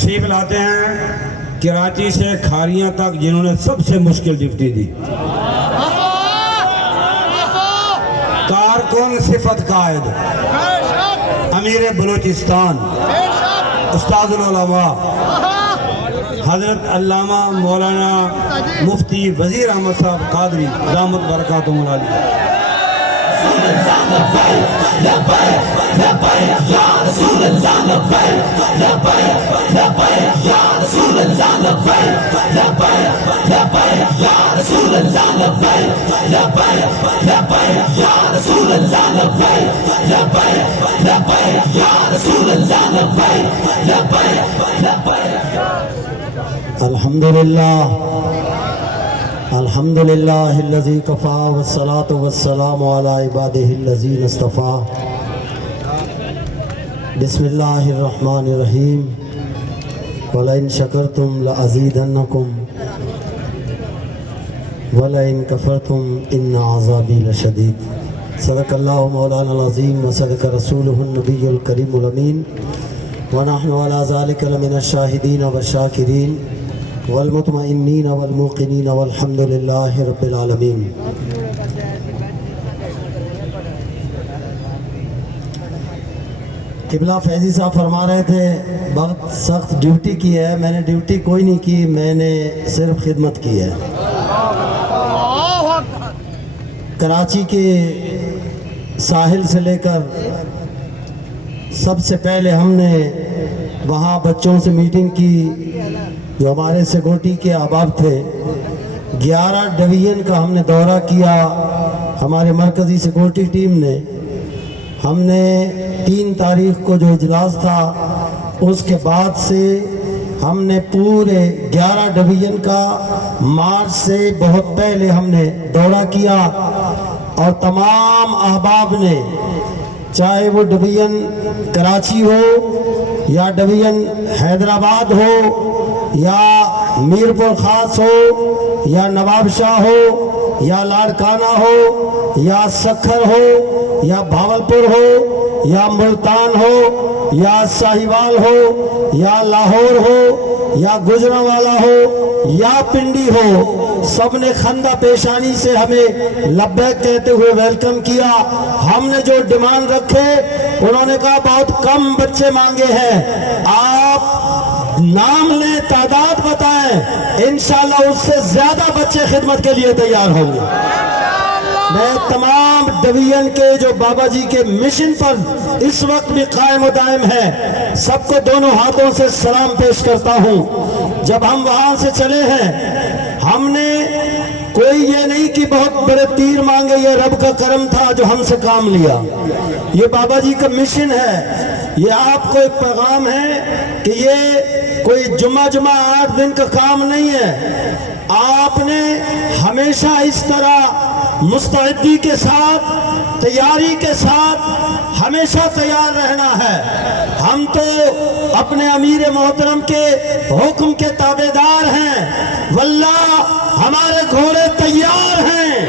تشریف لاتے ہیں کراچی سے کھاریاں تک، جنہوں نے سب سے مشکل ڈیوٹی دی، کارکن صفت قائد، امیر بلوچستان، استاد العلماء حضرت علامہ مولانا مفتی وزیر احمد صاحب قادری دامت برکاتہم العالیہ۔ الحمدللہ الذی کفا والصلاة والسلام علی عبادہ الذین اصطفیٰ۔ بسم اللہ الرحمن الرحیم۔ وَلَئِن شَكَرْتُمْ لَأَزِيدَنَّكُمْ وَلَئِن كَفَرْتُمْ إِنَّ عَذَابِي لَشَدِيدٌ۔ صدق اللہ مولانا العظیم وصدق رسولہ النبی الکریم الامین، ونحن علی ذلک لمن الشاہدین والشاکرین والمطمئنین والموقنین والحمد للہ رب العالمین۔ قبلہ فیضی صاحب فرما رہے تھے بہت سخت ڈیوٹی کی ہے، میں نے ڈیوٹی کوئی نہیں کی، میں نے صرف خدمت کی ہے۔ کراچی کے ساحل سے لے کر سب سے پہلے ہم نے وہاں بچوں سے میٹنگ کی جو ہمارے سیکورٹی کے احباب تھے، 11 ڈویژن کا ہم نے دورہ کیا ہمارے مرکزی سیکورٹی ٹیم نے۔ ہم نے 3 تاریخ کو جو اجلاس تھا اس کے بعد سے ہم نے پورے 11 ڈویژن کا مارچ سے بہت پہلے ہم نے دورہ کیا، اور تمام احباب نے، چاہے وہ ڈویژن کراچی ہو یا ڈویژن حیدرآباد ہو یا میرپور خاص ہو یا نواب شاہ ہو یا لاڑکانہ ہو یا سکھر ہو یا بھاولپور ہو یا ملتان ہو یا ساہیوال ہو یا لاہور ہو یا گجرانوالہ ہو یا پنڈی ہو، سب نے خندہ پیشانی سے ہمیں لبیک کہتے ہوئے ویلکم کیا۔ ہم نے جو ڈیمانڈ رکھے انہوں نے کہا بہت کم بچے مانگے ہیں، آپ نام لیں، تعداد بتائیں، انشاءاللہ اس سے زیادہ بچے خدمت کے لیے تیار ہوں گے۔ میں تمام ڈویژن کے جو بابا جی کے مشن پر اس وقت بھی قائم و دائم ہے، سب کو دونوں ہاتھوں سے سلام پیش کرتا ہوں۔ جب ہم وہاں سے چلے ہیں، ہم نے کوئی یہ نہیں کہ بہت بڑے تیر مانگے، یہ رب کا کرم تھا جو ہم سے کام لیا۔ یہ بابا جی کا مشن ہے، یہ آپ کو ایک پیغام ہے کہ یہ کوئی جمعہ 8 دن کا کام نہیں ہے۔ آپ نے ہمیشہ اس طرح مستعدی کے ساتھ، تیاری کے ساتھ ہمیشہ تیار رہنا ہے۔ ہم تو اپنے امیر محترم کے حکم کے تابعدار ہیں، واللہ ہمارے گھوڑے تیار ہیں،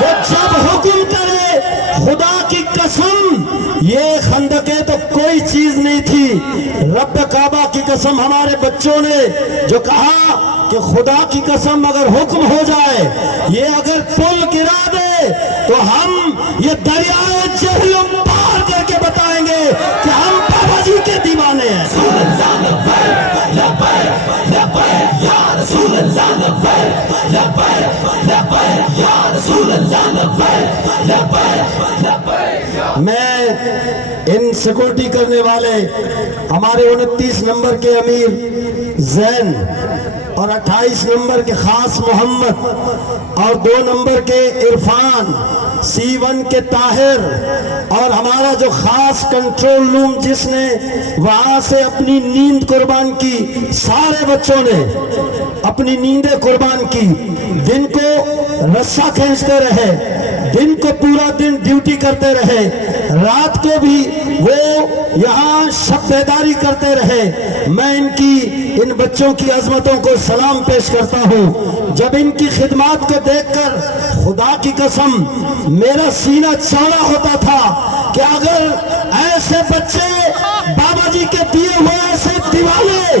وہ جب حکم کرے خدا کی قسم، یہ خندقیں تو کوئی چیز نہیں تھی، رب کعبہ کی قسم ہمارے بچوں نے جو کہا کہ خدا کی قسم اگر حکم ہو جائے، یہ اگر پل گرا دے تو ہم یہ دریائے جہلم پار کر کے بتائیں گے کہ ہم بابا جی کے دیوانے ہیں۔ میں ان سیکورٹی کرنے والے ہمارے 29 نمبر کے امیر زین اور 28 نمبر کے خاص محمد اور 2 نمبر کے عرفان، C1 کے طاہر، اور ہمارا جو خاص کنٹرول روم جس نے وہاں سے اپنی نیند قربان کی، سارے بچوں نے اپنی نیندیں قربان کی، دن کو رسہ کھینچتے رہے، دن کو پورا دن ڈیوٹی کرتے رہے، رات کو بھی وہ یہاں شب بیداری کرتے رہے۔ میں ان بچوں کی عظمتوں کو سلام پیش کرتا ہوں۔ جب ان کی خدمات کو دیکھ کر خدا کی قسم میرا سینہ چوڑا ہوتا تھا کہ اگر ایسے بچے بابا جی کے دیے ہوئے ایسے دیوانے